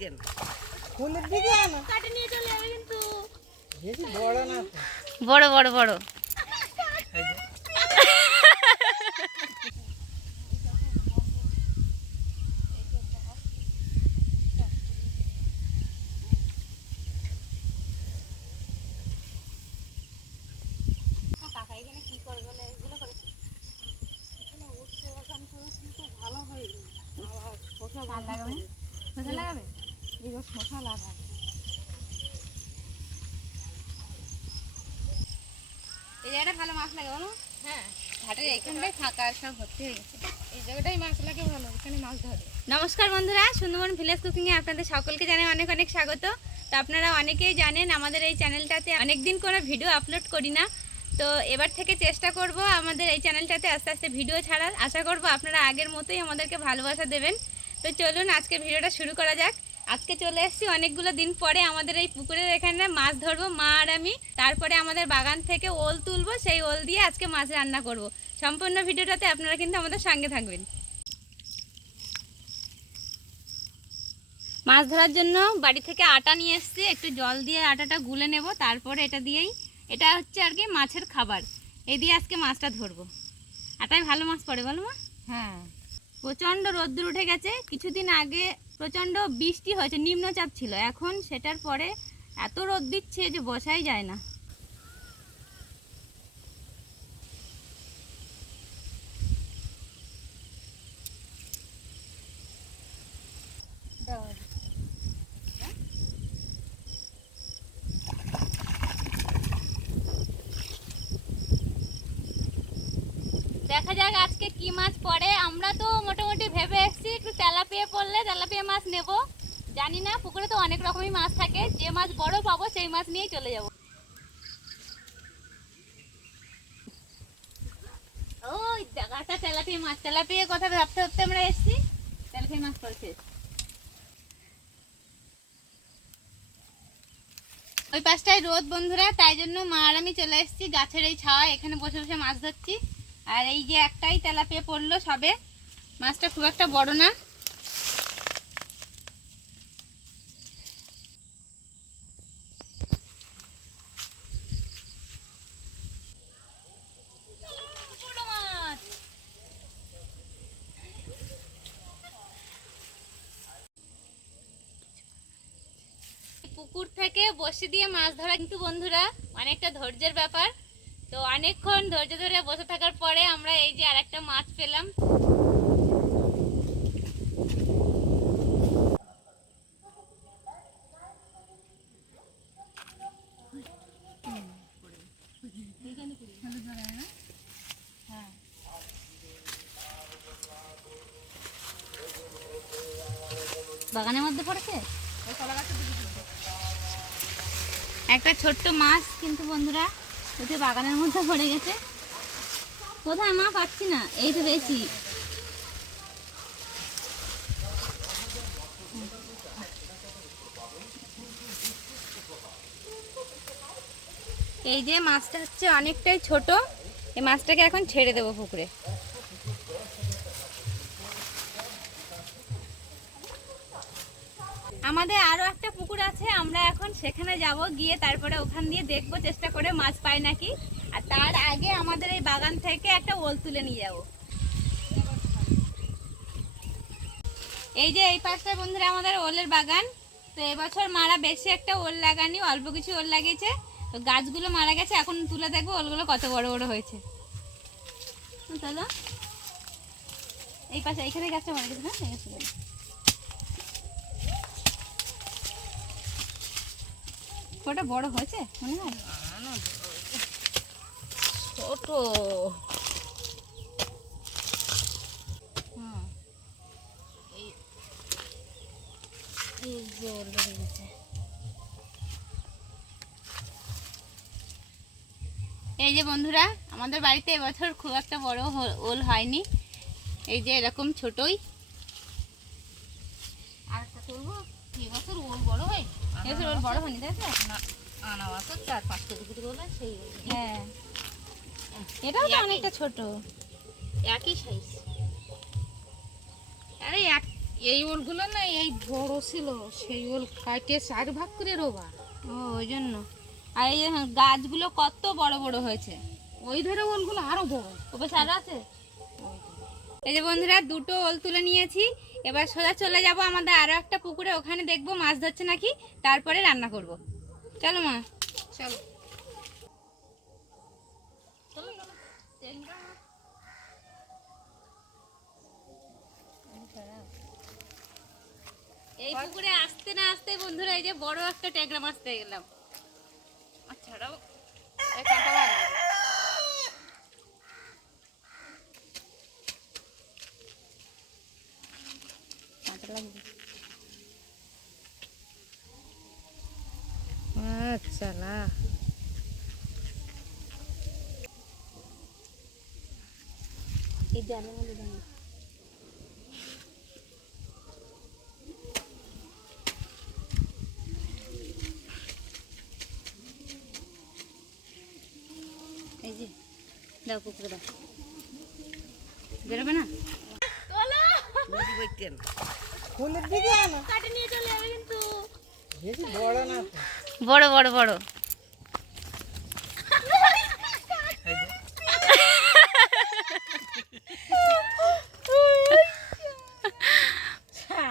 কেন কোনের দিকে আনো কাটে নিয়ে চলে যাবে কিন্তু বেশি বড় না বড় বড় বড় এই জায়গাটা ভালো মাছ লাগে বলো? হ্যাঁ, ঘাটের এইখানটাই ফাঁকা সব ভর্তি হয়ে গেছে। এই জায়গাটাই মাছ লাগে ভালো, এখানে মাছ ধরে। নমস্কার বন্ধুরা, সুন্দরবন ভিলেজ কুকিংয়ে আপনাদের সকলকে জানাই অনেক অনেক স্বাগত। তো আপনারা অনেকেই জানেন আমাদের এই চ্যানেলটাতে অনেকদিন কোনো ভিডিও আপলোড করি না। তো এবার থেকে চেষ্টা করব আমাদের এই চ্যানেলটাতে আস্তে আস্তে ভিডিও ছাড়ার। আশা করব আপনারা আগের মতোই আমাদেরকে ভালোবাসা দেবেন। তো চলুন আজকে ভিডিওটা শুরু করা যাক। আজকে চলে এসেছি অনেকগুলো দিন পরে আমাদের এই পুকুরের এখানে মাছ ধরবো মা আর আমি। তারপরে আমাদের বাগান থেকে ওল তুলবো, সেই ওল দিয়ে আজকে মাছ রান্না করব। সম্পূর্ণ ভিডিওটাতে আপনারা কিন্তু আমাদের সঙ্গে থাকবেন। মাছ ধরার জন্য বাড়ি থেকে আটা নিয়ে এসেছি, একটু জল দিয়ে আটাটা গুলে নেব, তারপরে এটা দিয়েই, এটা হচ্ছে আর কি মাছের খাবার, এই দিয়ে আজকে মাছটা ধরবো। আটায় ভালো মাছ পড়ে বলো মা? হ্যাঁ, প্রচণ্ড রোদ্দুর উঠে গেছে। কিছুদিন আগে প্রচণ্ড বৃষ্টি হয়েছে, নিম্নচাপ ছিল, এখন সেটার পরে এত রোদ দিচ্ছে যে বসাই যায় না। দেখা যাক আজকে কি মাছ পড়ে। আমরা তো মোটামুটি ভেবে এসেছি একটু তেলাপিয়া পড়লে তেলাপিয়া মাছ নেব। জানি না, পুকুরে তো অনেক রকমই মাছ থাকে, যে মাছ বড় পাবো সেই মাছ নিয়েই চলে যাব। ওই জায়গাটা তেলাপিয়া মাছ, তেলাপিয়া কথা ভাবতে ভাবতে আমরা এসেছি, তেলাপিয়া মাছ পড়েছে ওই পাশটায় রোদ বন্ধুরা, তাই জন্য মা আর আমি চলে এসেছি গাছের এই ছাওয়ায়, এখানে বসে বসে মাছ ধরছি। আর এই যে একটাই তেলাপিয়া পড়লো সবে, মাছটা খুব একটা বড় না। পুকুর থেকে বসে দিয়ে মাছ ধরা কিন্তু বন্ধুরা অনেকটা ধৈর্যের ব্যাপার। তো অনেকক্ষণ ধৈর্য ধরে বসে থাকার পরে আমরা এই যে আরেকটা মাছ পেলাম। বাগানের মধ্যে পড়েছে একটা ছোট্ট মাছ কিন্তু বন্ধুরা, ওতে বাগানের মধ্যে পড়ে গেছে। কোথায় মা? পাচ্ছি না, এই তো বেশি। এই যে মাছটা হচ্ছে অনেকটাই ছোট, এই মাছটাকে এখন ছেড়ে দেবো পুকুরে। আমাদের আরো একটা পুকুর আছে, আমরা এখন সেখানে যাব, গিয়ে তারপরে ওখান দিয়ে দেখবো চেষ্টা করে মাছ পাই নাকি। আর তার আগে আমাদের এই বাগান থেকে একটা ওল তুলে নিয়ে যাব। এই যে এই পাশটা বন্ধুরা আমাদের ওলের বাগান। তো এবছর মারা বেশি একটা ওল লাগানি, অল্প কিছু ওল লাগিয়েছে। তো গাছগুলো মারা গেছে, এখন তুলে দেখবো ওলগুলো কত বড় বড় হয়েছে। চলো এই পাশে, এইখানে গাছটা মারা গেছে না, ওটা বড় হয়েছে মনে হয়, ছোট। এই যে ওল ধরে গেছে। এই যে বন্ধুরা আমাদের বাড়িতে এবছর খুব একটা বড় ওল হয়নি, এই যে এরকম ছোটই। আর একটা তুলবো, এবছর ওল বড় হয়, এবছর ওল বড় হয়নি, তাই তো? না, আনা মাছ 4-5 কেজি করে সেই। হ্যাঁ, এটাও তো অনেকটা ছোট, একই সাইজ। আরে এই ওলগুলো না এই বড় ছিল, সেই ওল কাটে 4 ভাগ করে রোবা। ও ওই জন্য। আর এই যে গাছগুলো কত বড় বড় হয়েছে। ওই ধারে ওলগুলো আরো বড়। ওপরে সারা আছে। এই যে বন্ধুরা দুটো ওল তুলে নিয়েছি, এবার সোজা চলে যাব আমাদের আরো একটা পুকুরে, ওখানে দেখবো মাছ ধরছে নাকি, তারপরে রান্না করব। চলো মা। চলো। এই পুকুরে আসতে না আসতে বন্ধুরা এই যে বড় একটা ট্যাংরা মাছ পেয়ে গেলাম। আচ্ছা এই কাঁটা ভাগ কাঁটা লাগবে। আচ্ছা না এই জালের মধ্যে জানি। এই যে দাও পুকুরে দাও, বেরোবে না। ফুলের দিকে আনো। কাটে নিয়ে চলে যাবে কিন্তু। বেশি বড় না তো। বড় বড় বড়।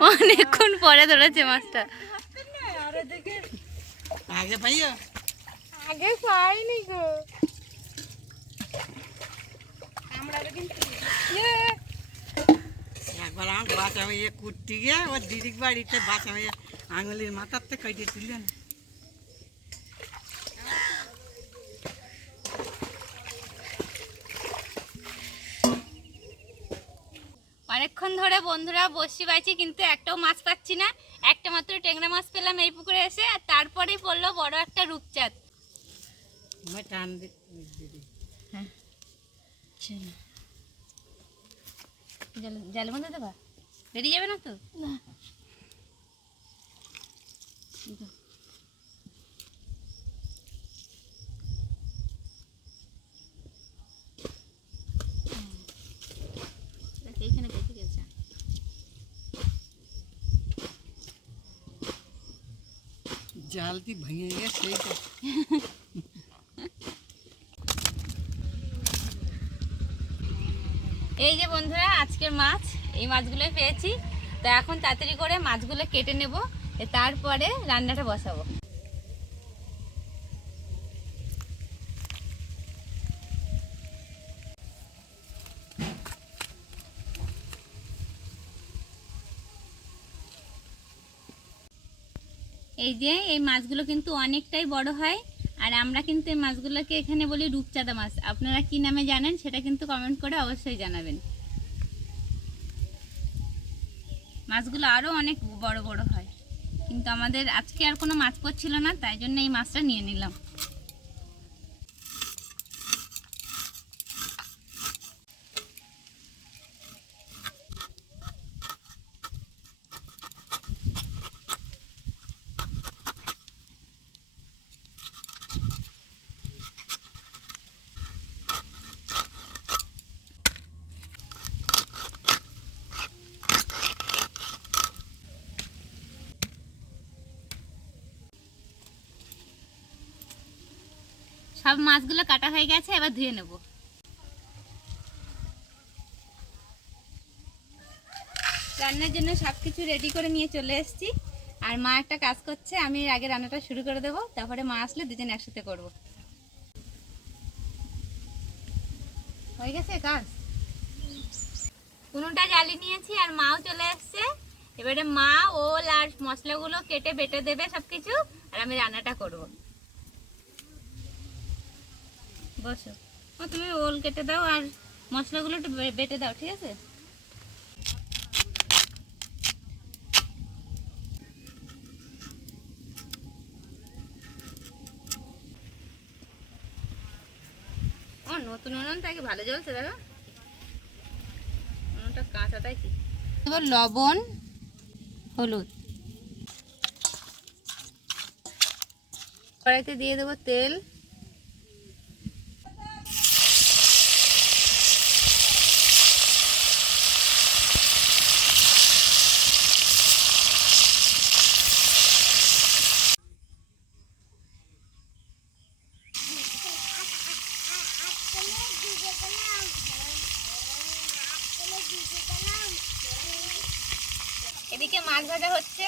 অনেকক্ষণ পরে ধরেছে মাছটা। আগে পাইও? আগে পাইনি গো। একবার আমার বাচ্চা মেয়ে কুটতে গিয়ে ওর দিদির বাড়িতে বাচ্চা মেয়ে আঙুলির মাথাতে কেটে তুললেন। অনেকক্ষণ ধরে বন্ধুরা বসি পাইছি, কিন্তু একটাও মাছ পাচ্ছি না। একটা মাত্র ট্যাংরা মাছ পেলাম এই পুকুরে এসে, আর তারপরেই পড়লো বড় একটা রূপচাঁদ। টান দিদি। হ্যাঁ জালের মধ্যে দেবা, বেরিয়ে যাবে না তো? না এইখানে বেঁচে গেছে। জালটি ভেঙে গিয়ে সেইটা। এই যে বন্ধুরা আজকের মাছ, এই মাছগুলোই পেয়েছি। তো এখন তাড়াতাড়ি করে মাছগুলো কেটে নেব, তারপরে রান্নাটা বসাবো। এই যে এই মাছগুলো কিন্তু অনেকটাই বড় হয়, আর আমরা কিন্তু এই মাছগুলোকে এখানে বলি রূপচাঁদা মাছ। আপনারা কি নামে জানেন সেটা কিন্তু কমেন্ট করে অবশ্যই জানাবেন। মাছগুলো আরও অনেক বড় বড় হয়, কিন্তু আমাদের আজকে আর কোনো মাছ পড়ছিল না, তাই জন্য এই মাছটা নিয়ে নিলাম। সব মাছগুলো কাটা হয়ে গেছে, এবার ধুয়ে নেব। রান্নার জন্য সব কিছু রেডি করে নিয়ে চলে এসেছি, আর মা একটা কাজ করছে, আমি এর আগে রান্নাটা শুরু করে দেবো, তারপরে মা আসলে দুজন একসাথে করব। হয়ে গেছে কাজ, কোনোটা জ্বালিয়ে নিয়েছি, আর মাও চলে এসছে। এবারে মা ওল আর মশলাগুলো কেটে বেটে দেবে সব কিছু, আর আমি রান্নাটা করব। বসো, ও তুমি ওল কেটে দাও আর মশলাগুলো একটু বেটে দাও, ঠিক আছে? ও নতুন উনুন, তাই কি ভালো জ্বলছে? দেখো উনুনটা কাঁচা, তাই কি। এবার লবণ, হলুদ, কড়াইতে দিয়ে দেবো তেল, মাছ ভাজা হচ্ছে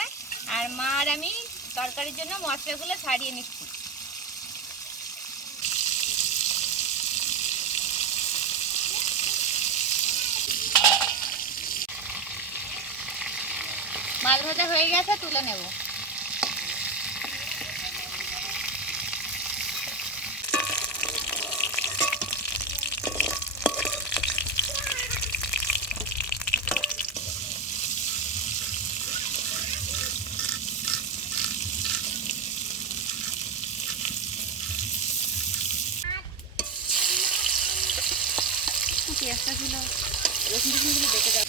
আর মা আর আমি তরকারির জন্য মশলাগুলো ছাড়িয়ে নিচ্ছি। মাছ ভাজা হয়ে গেছে, তুলে নেব। পেঁয়াজটা ছিল, রসুন টসুনগুলো বেটে দাও।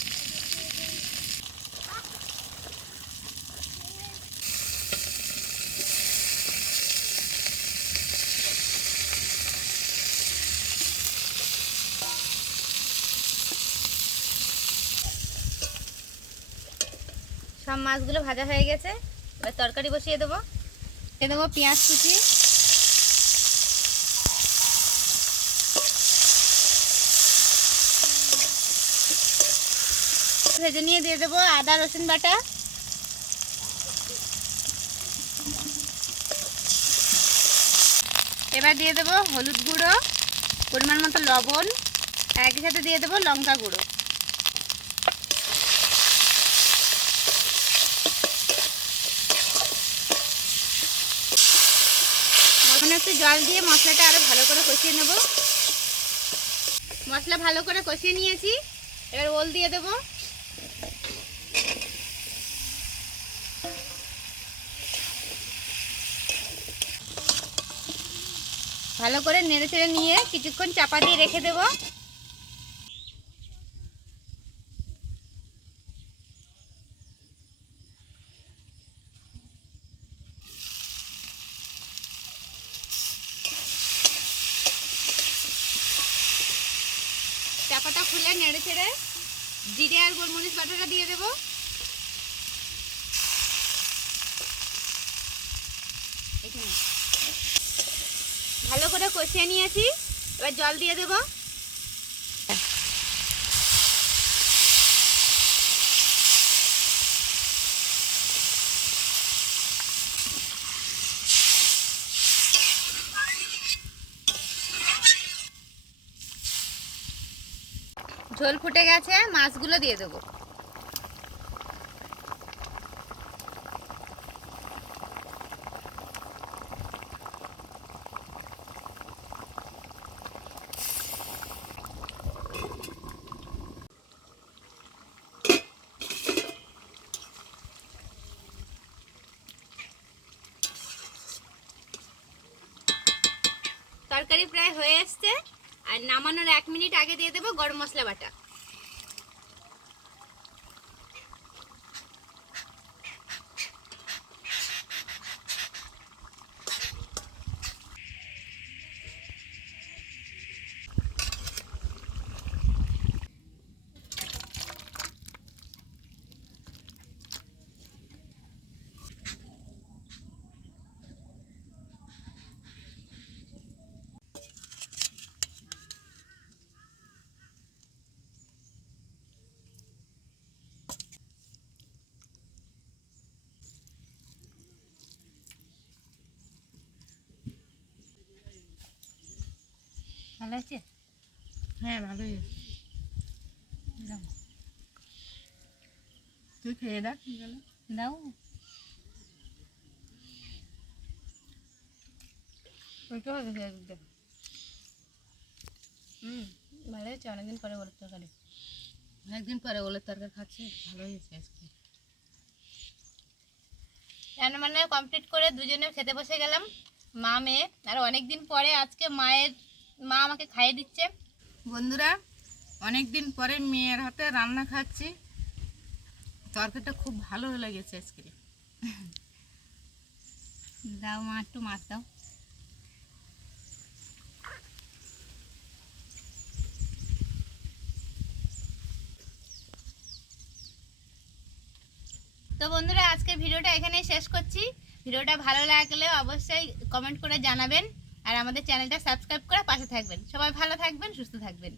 সব মাছগুলো ভাজা হয়ে গেছে, এবার তরকারি বসিয়ে দেবো। দিয়ে দেবো পেঁয়াজ কুচি, ভেজে নিয়ে দিয়ে দেবো আদা রসুন বাটা, এবার দিয়ে দেবো হলুদ গুঁড়ো, পরিমাণ মতো লবণ, একই সাথে দিয়ে দেবো লঙ্কা গুঁড়ো। এখন একটু জল দিয়ে মশলাটা আরো ভালো করে কষিয়ে নেব। মশলা ভালো করে কষিয়ে নিয়েছি, এবার ওল দিয়ে দেবো। ভালো করে নেড়ে চেড়ে নিয়ে কিছুক্ষণ চাপা দিয়ে রেখে দেবো। চাপাটা খুলে নেড়ে চেড়ে জিরে আর গোলমরিচ বাটাটা দিয়ে দেবো। এখানে ভালো করে কষিয়ে নিয়েছি, এবার জল দিয়ে দেবো। ঝোল ফুটে গেছে, মাছগুলো দিয়ে দেবো। তরকারি প্রায় হয়ে এসছে, আর নামানোর 1 মিনিট আগে দিয়ে দেবো গরম মশলা বাটা। ভালো আছে? হ্যাঁ ভালোই। তুই খেয়ে দেখ। দাও। ভালো হয়েছে, অনেকদিন পরে ওলের তরকারি। একদিন পরে ওলের তরকারি খাচ্ছি, ভালো হয়েছে আজকে। রান্না বান্না কমপ্লিট করে দুজনে খেতে বসে গেলাম, মা মেয়ে। আর অনেকদিন পরে আজকে মা আমাকে খাইয়ে দিচ্ছে। বন্ধুরা, অনেকদিন পরে মেয়ের হাতে রান্না খাচ্ছি, তরকারিটা খুব ভালো লেগেছে আজকে। দাও মা, একটু মাছ দাও। তো বন্ধুরা, আজকের ভিডিওটা এখানেই শেষ করছি। ভিডিওটা ভালো লাগলে অবশ্যই কমেন্ট করে জানাবেন, আর আমাদের চ্যানেলটা সাবস্ক্রাইব করে পাশে থাকবেন। সবাই ভালো থাকবেন, সুস্থ থাকবেন।